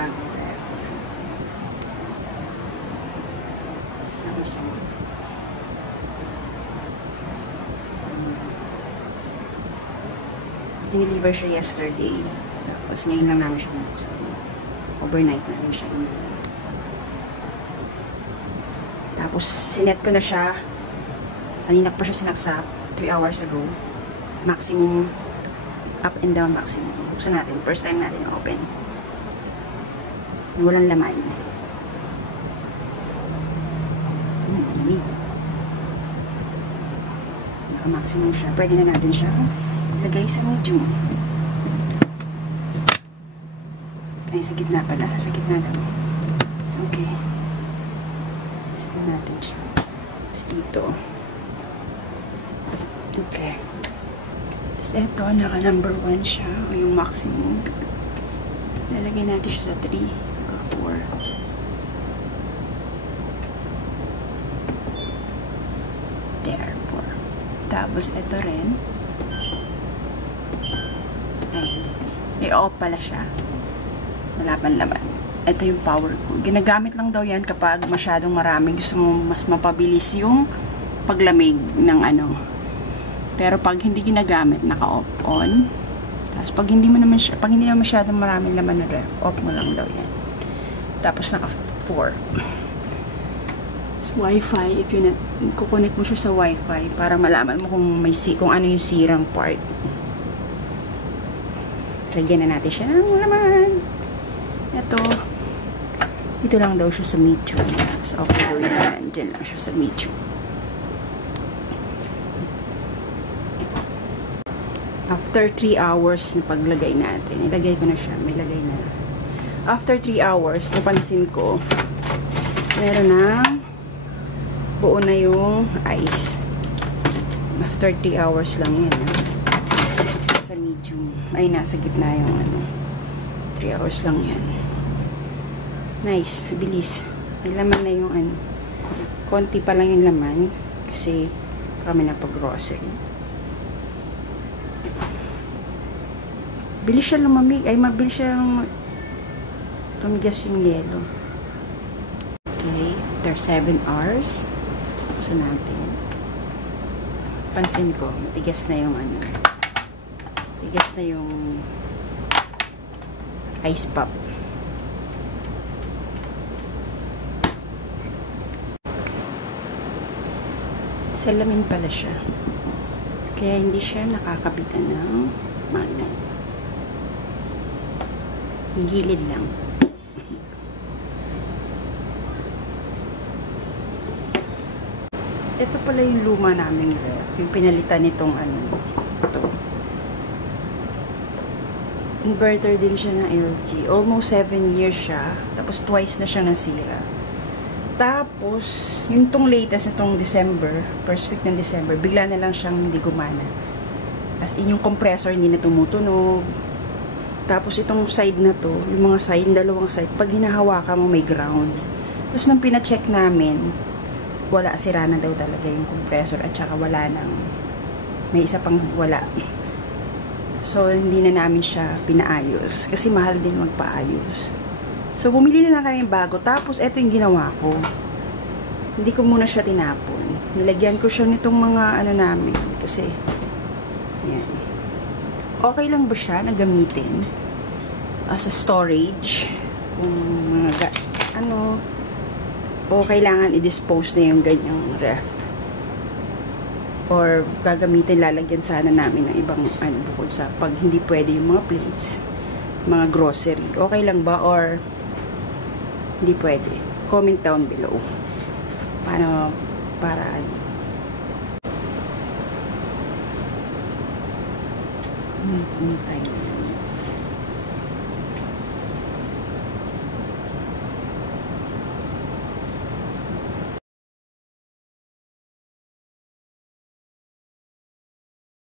bagong ref. Sama-sama. Diniliver siya yesterday. Tapos ngayon lang namin siya nabuksan. Overnight namin siya. Tapos sinet ko na siya. Kanina pa siya sinaksak. 3 hours ago. Maximum. Up and down maximum. Buksan natin. First time natin open. Walang laman. Naka-maximum siya. Pwede na natin siya lagay sa medium. Ay, sa gitna pala. Sa gitna daw. Okay. Signan natin siya. Tapos dito. Okay. Tapos eto, naka number 1 siya. O yung maximum. Lalagay natin siya sa 3 or 4. There, 4. Tapos eto rin. Ay, may off pala siya. Wala pang laman. Ito yung power ko. Ginagamit lang daw yan kapag masyadong marami. Gusto mo mas mapabilis yung paglamig ng ano. Pero pag hindi ginagamit, naka-off on. Tapos pag hindi mo naman masyadong maraming laman na ref, off mo lang daw yan. Tapos naka-4. So, Wi-Fi, if you kukunik mo siya sa Wi-Fi para malaman mo kung ano yung sirang part. Lagyan na natin siya ng laman. Ito. Dito lang daw siya sa medium. So, okay daw yun. Diyan lang siya sa medium. After 3 hours na paglagay natin, ilagay ko na siya. May lagay na. After 3 hours, napansin ko, meron na buo na yung ice. After 3 hours lang yan. Sa medium. Ay, nasa gitna yung ano. 3 hours lang yan. Nice. Bilis. May laman na yung ano. Konti pa lang yung laman. Kasi kami na pag-grocery. Bilis siya lumamig. Ay, mabilis siyang tumigas yung yelo. Okay. After 7 hours. Gusto natin. Pansin ko, matigas na yung ano. Matigas na yung ice pop. Salamin pala siya. Kaya hindi siya nakakabitan ng magnet. Yung gilid lang. Ito pala yung luma naming ref. Yung pinalitan nitong ano. Ito. Inverter din siya ng LG. Almost 7 years siya. Tapos twice na siya nasira. Tapos, yung tong latest itong December, first week ng December, bigla na lang siyang hindi gumana. As in, yung compressor hindi na tumutunog. Tapos, itong side na to, yung mga side, dalawang side, pag hinahawakan mo may ground. Tapos, nung pina-check namin, wala, sira na daw talaga yung compressor at saka wala nang, may isa pang wala. So, hindi na namin siya pinaayos. Kasi mahal din magpaayos. So, bumili na lang kami bago. Tapos, eto yung ginawa ko. Hindi ko muna siya tinapon. Nilagyan ko siya nitong mga ano namin. Kasi, yan. Okay lang ba siya na gamitin? As a storage. Kung mga, ano, o kailangan i-dispose na yung ganyang ref. Or, gagamitin, lalagyan sana namin ng ibang, ano, bukod sa, pag hindi pwede yung mga plates, mga grocery. Okay lang ba? Or, hindi pwede. Comment down below. Paano, para, made in